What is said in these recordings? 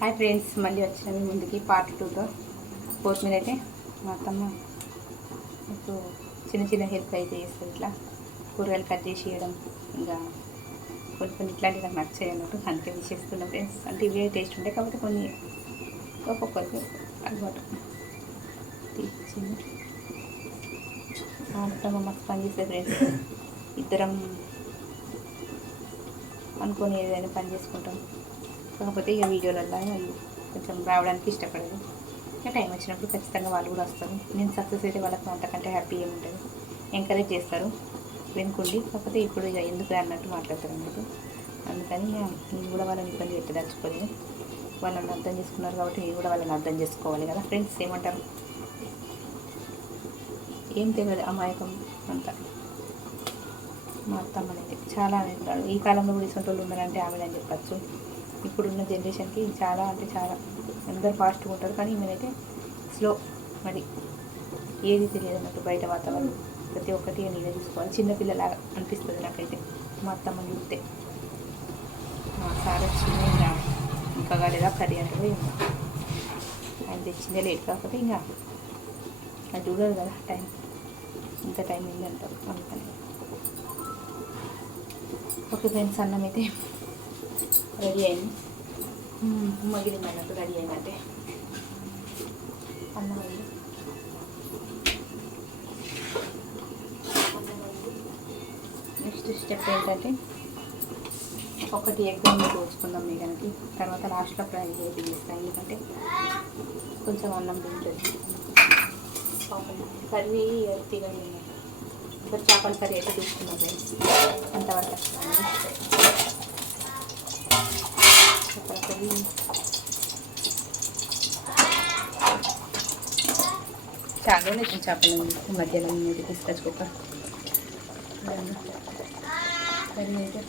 Hi friends, మళ్ళీ వచ్చాను ముందుకి పార్ట్ 2తో. కొత్తిమీర అయితే మా అత్తమ్మ ఇప్పుడు చిన్న చిన్న హెల్ప్ అయితే చేస్తుంది. ఇట్లా కూరగాయలు కట్ చేసి ఇవ్వడం, ఇంకా కొన్ని ఇట్లాంటివి నాకు నచ్చాయి అన్నట్టు అందుకే చేస్తున్నాం ఫ్రెండ్స్. అంటే ఇవే టేస్ట్ ఉంటాయి కాబట్టి కొన్ని ఒక్కొక్కరికి అలవాటు తీసింది. మా అత్తమ్మ మస్తు పని చేస్తుంది ఫ్రెండ్స్. ఇద్దరం అనుకొని ఏదైనా పని చేసుకుంటాం. కాకపోతే ఇక వీడియోలలో కొంచెం రావడానికి ఇష్టపడదు. ఇంకా టైం వచ్చినప్పుడు ఖచ్చితంగా వాళ్ళు కూడా వస్తారు. నేను సక్సెస్ అయితే వాళ్ళకి అంతకంటే హ్యాపీ ఏముంటుంది. ఎంకరేజ్ చేస్తారు వెనుకుండి. కాకపోతే ఇప్పుడు ఇక ఎందుకు అన్నట్టు మాట్లాడతారు అన్నట్టు. అందుకని నేను కూడా వాళ్ళని ఇబ్బంది పెట్టదలుచుకోలేదు. వాళ్ళని అర్థం చేసుకున్నారు కాబట్టి నేను కూడా వాళ్ళని అర్థం చేసుకోవాలి కదా ఫ్రెండ్స్. ఏమంటారు? ఏం తెలియదు అమాయకం అంతా. మా అత్తమ్మనైతే చాలా ఈ కాలంలో కూడా ఇటువంటి వాళ్ళు ఉన్నారంటే ఆమెనని చెప్పచ్చు. ఇప్పుడున్న జనరేషన్కి చాలా అంటే చాలా అందరు ఫాస్ట్గా ఉంటారు, కానీ ఈమెనైతే స్లో. మరి ఏది తెలియదు అన్నట్టు. బయట వాతావరణం ప్రతి ఒక్కటి నేనే చూసుకోవాలి. చిన్నపిల్లలాగా అనిపిస్తుంది నాకైతే మా అత్తమ్మని చూస్తే. సార్ వచ్చింది ఇంకా కాలేదా కర్రీ అంటే ఆయన తెచ్చిందే లేట్. కాకపోతే ఇంకా అది చూడదు కదా టైం, ఇంత టైం ఏంటంటారు అందుకని. ఓకే ఫ్రెండ్స్, అన్నం అయితే రెడీ అయింది. మగిలింది అన్నట్టు రెడీ అయిందంటే అన్నం అయింది. నెక్స్ట్ స్టెప్ ఏంటంటే ఒకటి ఎగ్ కోసుకుందాం మేఘానికి. తర్వాత లాస్ట్లో ఫ్రై చేసి తీస్తాను, ఎందుకంటే కొంచెం అన్నం తింటుంది. కర్రీ తినని ఒక చేపల కర్రీ అయితే తీసుకున్నాం ఫ్రెండ్స్. అంతవరకు చేపల కర్రీ చాలా రోజులు చేపలు మధ్యలో మీద తీసుకొచ్చుకోక కర్రీ అయితే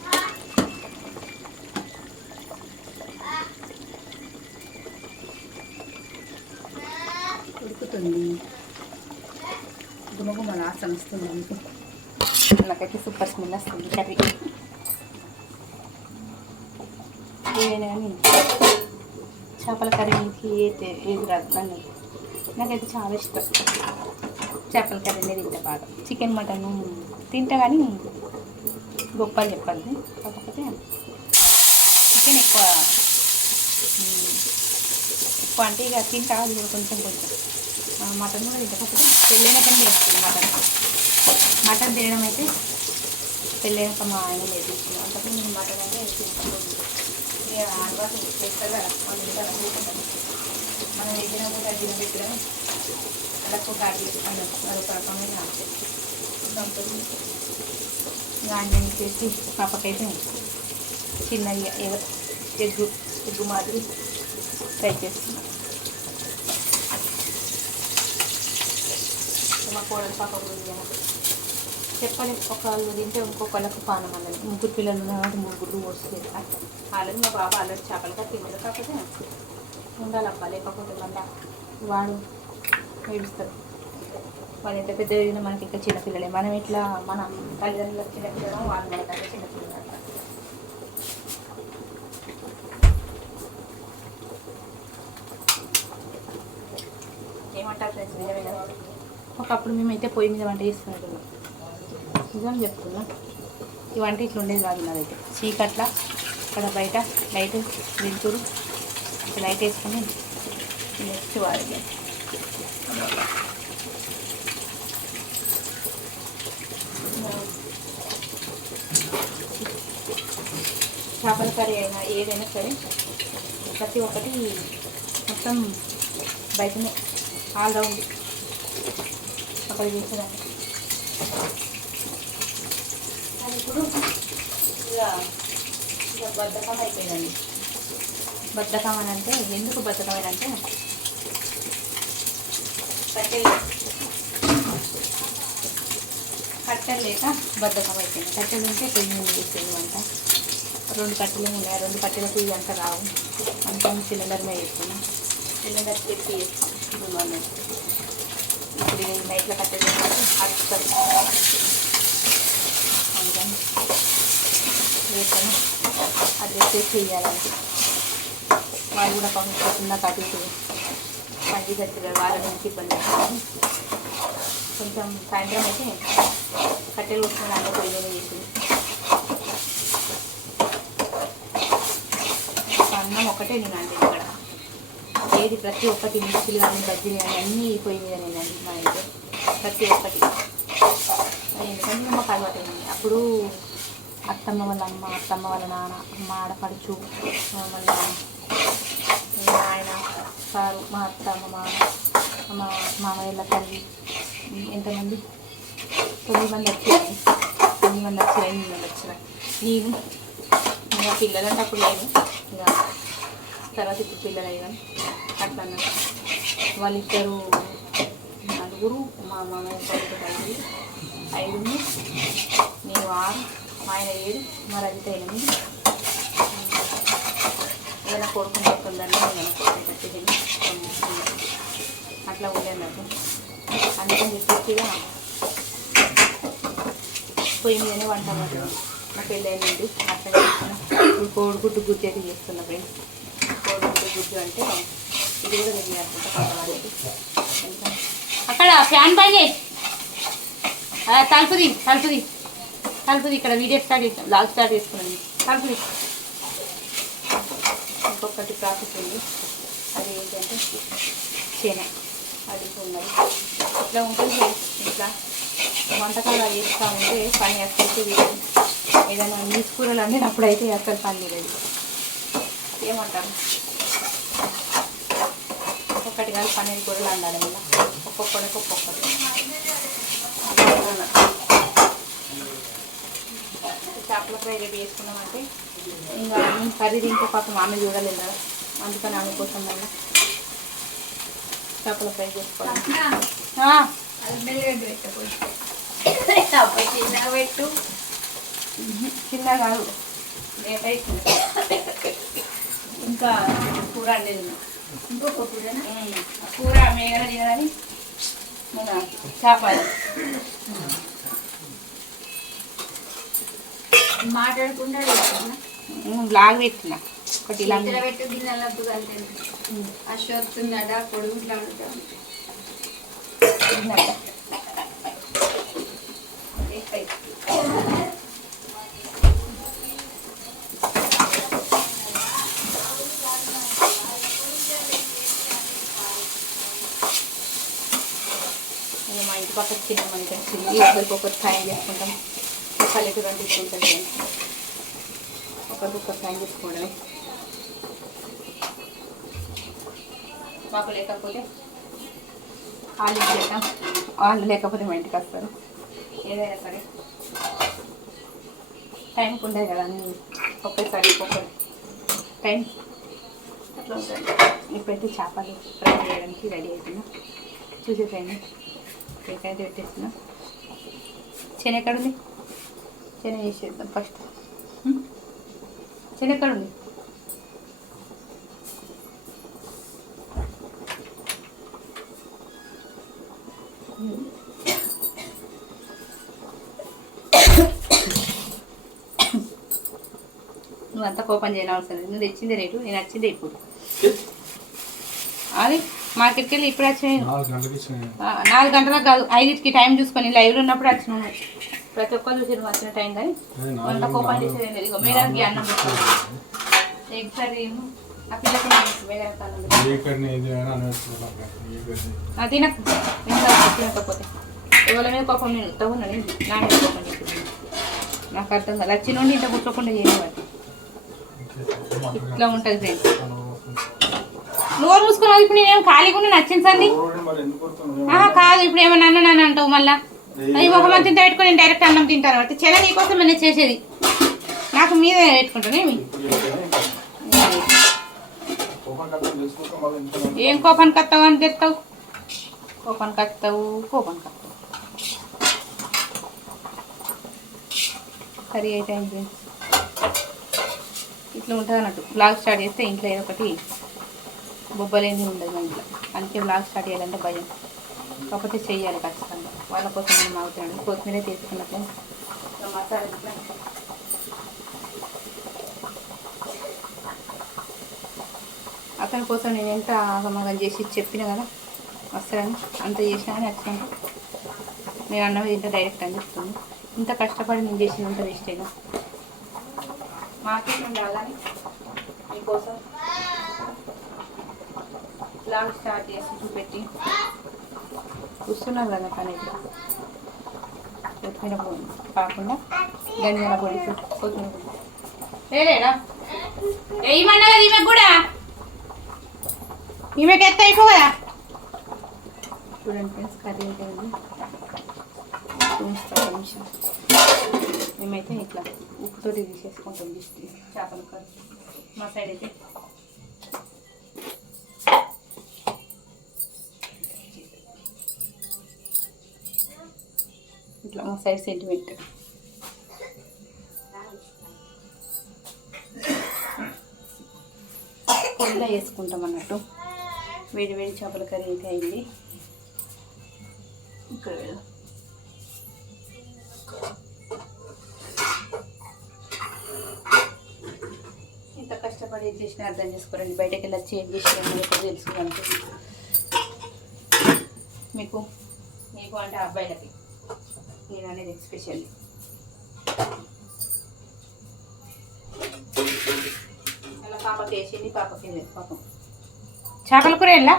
ఉడుకుతుంది. గుమగుమల ఆసన వస్తుంది అందుకు. నాకైతే సూపర్ స్మెల్ వస్తుంది కర్రీ. ఏదైనా కానీ చేపల కర్రీకి ఏది రాదు నన్ను. నాకైతే చాలా ఇష్టం చేపల కర్రీనే తింటా బాగా. చికెన్ మటన్ తింటా కానీ గొప్పలు చెప్పాలి. కాకపోతే చికెన్ ఎక్కువ అంటే ఇక తింటా, అది కూడా కొంచెం మటన్ కూడా తింటా. కాకపోతే పెళ్ళైన పని చేస్తున్నాను. మటన్ తినడం అయితే పెళ్ళైనాక మా ఆయన నేర్పించింది. అంతకు నేను మటన్ అంటే అలవాటు చేస్తారు కదా మనం ఎగ్గిన కూడా అగ్గిన పెట్టడం అదొక గాడి అదొక రకమైన ఆన్లైన్ చేసి పాపకైతే చిన్నగా ఎగ్గు మాదిరి ఫ్రై చేస్తున్నాను. మా కోడలు పాప కూడా చెప్పాలి. ఒకళ్ళు తింటే ఇంకొకళ్ళకు పానం అన్నది. ముగ్గురు పిల్లలు ఉన్నవాడు ముగ్గురు వస్తుంది. వాళ్ళని మా బాబా అల్లరి చేపలుగా తినదు. కాకపోతే ఉండాలబ్బా, లేకపోతే మళ్ళీ వాడు ఏడుస్తారు. వాళ్ళు ఎంత పెద్ద ఎదిగినా మనకి ఇంకా చిన్నపిల్లలే. మనం ఇట్లా మన తల్లిదండ్రులకు చిన్నపిల్లలు, వాళ్ళు మనకంటే చిన్నపిల్లలు అంట. ఏమంటారు ఫ్రెండ్స్? నిజమే. ఒకప్పుడు మేమైతే పొయ్యి మీద వంట చేస్తున్నాం. నిజం చెప్తున్నా, ఈ వంట ఇట్లా ఉండేది కాదు నాదైతే. చీకట్ల అక్కడ బయట లైట్ వెళ్తురు లైట్ వేసుకొని నెక్స్ట్ వాడి చేపల కర్రీ అయినా ఏదైనా సరే ప్రతి ఒక్కటి మొత్తం బయటనే ఆల్రౌండ్ అక్కడ చేసేదాన్ని. అది ఇప్పుడు ఇక బద్ధకం అయిపోయిందండి. బద్ధకం అని అంటే ఎందుకు బద్ధకం అంటే కట్టెలు లేక బద్ధకం అయిపోయింది. కట్టెలు ఉంటే పొయ్యి ముందు చేసేది వంట. 2 కట్టెలు ఉన్నాయి. 2 కట్టెలకు ఇవి అంత రావు. అంతా సిలిండర్ మీద వేసుకున్నాం. సిలిండర్ తెప్పి వేసుకున్నాం. ఇప్పుడు ఈ నైట్లో కట్టెలు అరుస్తారు. అందుకని వేసాను. అది చేయాలంటే వాళ్ళు కూడా పంపించిన కట్టి పండి కట్టి వాళ్ళ నుంచి ఇబ్బంది కొంచెం సాయంత్రం అయితే కట్టెలు వస్తున్న అన్నీ పొయ్యి మీద చేసింది. అన్నం ఒకటే నేనండి ఇక్కడ ఏది ప్రతి ఒక్కటి మిర్చిలు కానీ బజ్జీలు కానీ అన్నీ పొయ్యి మీద నేనండి మా ఇంట్లో ప్రతి ఒక్కటి. ఎందుకంటే మాకు అలవాటు అయింది. అప్పుడు అత్తమ్మ వాళ్ళ అమ్మ, అత్తమ్మ వాళ్ళ నాన్న, మా ఆడపడుచు, మళ్ళీ ఆయన సారు, మా అత్త, మా మామయ్యల తల్లి ఎంతమంది 9 మంది వచ్చారు. 9 మంది వచ్చారు, 8 మంది వచ్చారు. నేను ఇంకా పిల్లలంటే అప్పుడు లేదు, ఇక తర్వాత ఇప్పుడు పిల్లలు అయ్యాను అట్లా అన్నారు. వాళ్ళిద్దరు 4, మా మామయ్య తల్లి 5, నేను 6, ఆయన 7, మా రజిత 8. ఏదైనా కొడుకుని పడుతుందండి, నేను కొడుకుని పట్టేది అట్లా ఉండేది నాకు. అందుకని చెప్పేసిగా పొయ్యి మీదనే వంట మాట మా పెళ్ళైనండి అట్లా చేస్తున్నా. ఇప్పుడు కోడిగుడ్డు గుజ్జు అయితే చేస్తున్నా ఫ్రెండ్స్. కోడిగుడ్డు గుజ్జు అంటే ఇది కూడా తెలియకుండా పక్కవాళ్ళకి. అక్కడ ఫ్యాన్ పైన తలుపుది ఇక్కడ వీడియో స్టార్ట్ చేసాం, లాగ్ స్టార్ట్ చేసుకున్నాను. తలుపుది ఇంకొకటి ప్రాసెస్ ఉంది, అది ఏంటంటే చేన అది ఉన్నది. ఇట్లా ఉంటుంది ఇట్లా వంటకాలు చేస్తూ ఉంటే పని అసలు ఏదైనా నీసు కూరలు అందినప్పుడు అయితే అసలు పని లేదు. ఏమంటారు, ఒక్కొక్కటి కాదు 12 కూరలు అండాలి. ఇలా ఒక్కొక్కటి చేపల ఫ్రై రేపు వేసుకున్నామంటే ఇంకా నేను కర్రీ తింటే పాపం ఆమె చూడలేదు కదా, అందుకని ఆమె కోసం మళ్ళీ చేపల ఫ్రై చేసుకోవాలి. పెట్టు చిన్న కాదు లేట్ అవుతుంది. ఇంకా కూర అండేది, ఇంకొక కూర మేగన తినదని మన చేపలు మాట్లాడుకుంటా బ్లాగ్ పెట్టిన ఒకటి ఇలా పెట్టు గిన్నెలద్దు కలిపి అశ్వత్తుందట పొడుగుట్లా ఉంటా మా ఇంటి పక్కకి చిన్న మనకి వచ్చింది. ఒకరికొకరు సాయం చేసుకుంటాం. పల్లెటూరు తీసుకుంటాం, ఒకరికొకరు సాయం చేసుకోవడమే. మాకు లేకపోతే వాళ్ళు చేద్దాం, వాళ్ళు లేకపోతే మా ఇంటికి వస్తారు. ఏదైనా సరే టైంకి ఉండదు కదా అన్నీ ఒకేసారి ఒక్కొక్కటి టైం అట్లా ఉంటుంది. ఇప్పుడైతే చేపలు ఫ్రై చేయడానికి రెడీ అవుతున్నా. చూసేసాను కేకైతే పెట్టేస్తున్నా. శనగ ఎక్కడుంది, శనగ వేసేద్దాం ఫస్ట్. శనగ ఎక్కడుంది, నువ్వంతా కోపం చేయనవసరం. నువ్వు తెచ్చింది రేటు, నేను వచ్చింది ఇప్పుడు. అది మార్కెట్కి వెళ్ళి ఇప్పుడు వచ్చినాయి 4 గంటలకు కాదు 5కి టైం చూసుకొని లైవ్లో ఉన్నప్పుడు వచ్చినాయి. ప్రతి ఒక్కరు చూసి వచ్చిన టైం కానీ అంత కోపం చేసేది లేదు. ఇక మేడానికి అన్నం ఎగ్ కర్రీ ఆ పిల్లకి తినకు తినకపోతే ఎవరి మీద కోపం నేను ఉత్తగున్నాను, నా మీద కోపం చేసేది నాకు అర్థం కాదు. వచ్చి నుండి ఇంత కూర్చోకుండా చేయనివ్వండి. ఇట్లా ఉంటుంది ఫ్రెండ్స్. నోరు మూసుకున్నావు. ఇప్పుడు నేనేం ఖాళీగా ఉన్నా నచ్చింది సంది కాదు. ఇప్పుడు ఏమన్నా అన్నాను అంటావు మళ్ళీ. ఈ ముఖం తింటే పెట్టుకుని నేను డైరెక్ట్ అన్నం తింటాను అంటే చెల నీకోసం నేను చేసేది నాకు మీద పెట్టుకుంటానేమి. ఏం కోపానికి వస్తావు అని తెస్తావు, కోపానికి వస్తావు. కర్రీ అయితే అయింది. ఇట్లా ఉంటుంది అన్నట్టు. బ్లాగ్ స్టార్ట్ చేస్తే ఇంట్లో ఏదో ఒకటి బొబ్బలేంది ఉండదు మా ఇంట్లో. అందుకే బ్లాగ్ స్టార్ట్ చేయాలంటే భయం. కాకపోతే చెయ్యాలి ఖచ్చితంగా. వాళ్ళ కోసం నేను మాగుతున్నాను. కొత్తిమీర తీసుకున్నట్లే మసాలా అతని కోసం నేను ఎంత ఆగమగం చేసి చెప్పిన కదా వస్తాడని, అంత చేసినా కానీ వచ్చాను. నేను అన్నది ఇంత డైరెక్ట్ అని చెప్తుంది. ఇంత కష్టపడి నేను చేసినంత వేస్టేగా. మార్కెట్ నుండి రాగానే మీకోసం లాంగ్ స్టార్ట్ చేసి చూపెట్టి చూస్తున్నారు కదా పని అయితే. కొత్తిమీర పొడి కాకుండా ధనియాల పొడి, కొత్తిమీర పొడి లేరా ఏమన్నా కదా ఈమెకు కూడా, ఈమెకి ఎత్త అయిపోయా. చూడండి ఫ్రెండ్స్, కర్రీ అయితే ఉంది. చూస్తాను నిమిషం. మేమైతే ఇట్లా ఉప్పుతోటి తీసేసుకుంటాం చేపల కర్రీ. మా సైడ్ అయితే ఇట్లా మా సైడ్ సెంటిమెంట్. పొడిలా వేసుకుంటాం అన్నట్టు. వేడి వేడి చేపల కర్రీ అయితే అయింది. ఇక్కడ ఇంత కష్టపడి ఏం చేసినా అర్థం చేసుకోరండి. బయటకు వెళ్ళి వచ్చి ఏం చేసినా ఎప్పుడు తెలుసుకుంటే మీకు అంటే అబ్బాయిలకి నేను అనేది ఎక్స్పెషల్లీ. అలా పాపకి వేసింది, పాపకి లేదు పాపం. చేపల కూర ఎలా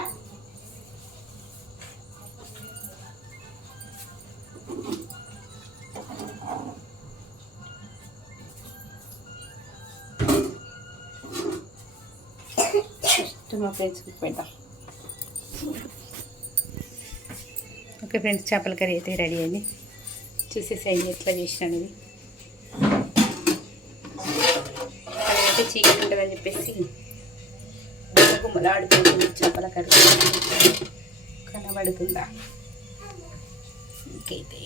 మా ఫ్రెండ్స్కి పెడతాం. ఓకే ఫ్రెండ్స్, చేపల కర్రీ అయితే రెడీ అయింది. చూసేసేయండి ఎట్లా చేసినాను. ఇది అయితే చీకటి ఉంటుందని చెప్పేసి గుమ్మలాడుతుంది. చేపల కర్రీ కనబడుతుందా? ఇంకైతే